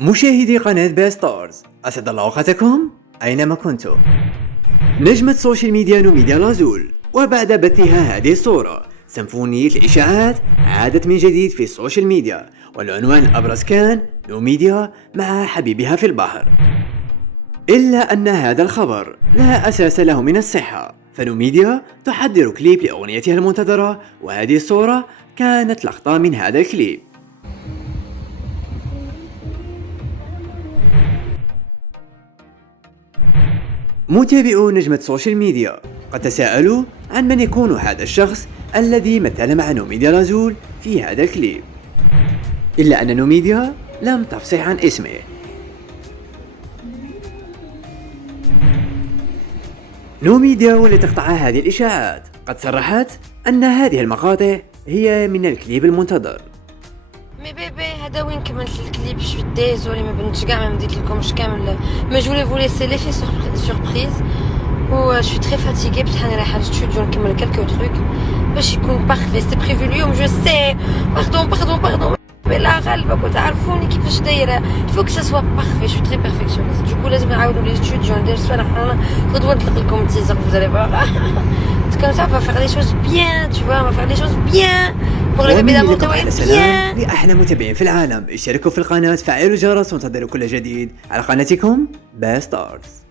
مشاهدي قناة باستارز، أسعد الله أوقاتكم أينما كنتم. نجمة سوشيال ميديا نوميديا لازول، وبعد بثها هذه الصورة سيمفونية الإشاعات عادت من جديد في السوشيال ميديا، والعنوان الأبرز كان نوميديا مع حبيبها في البحر. إلا أن هذا الخبر لا أساس له من الصحة، فنوميديا تحضر كليب لأغنيتها المنتظرة، وهذه الصورة كانت لقطة من هذا الكليب. متابعو نجمة سوشيال ميديا قد تساءلوا عن من يكون هذا الشخص الذي مثل مع نوميديا لازول في هذا الكليب، إلا أن نوميديا لم تفصح عن اسمه. نوميديا والتي تقطع هذه الإشاعات قد صرحت أن هذه المقاطع هي من الكليب المنتظر. مي بيبي هذا وين كملت الكليب شوي ديزولي ما بنتش كاع ما مديت لكمش كامل ما جو فولي سي ليفي سوربريز و شوي تري فاتيغي بصح انا رايحه للاستوديو نكمل كالكو تروك باش يكون بارفي. سي بريفو اليوم جو سي باردون مي لا غالبا تعرفوني كيفاش دايره الفوك سا سوا بارفي شوي تري بيرفكسيونيست دوكو لازم نعاودو لي ستوديو ندير صوالح غدوه نطلق لكم التيزر فوزالي فواغ comme ça on va faire les choses bien, tu vois, on va faire les choses bien pour le bébé d'amour bien. لأحلى متابعين في العالم اشتركوا في القناة، فعلوا الجرس وانتظروا كل جديد على قناتكم باستارز.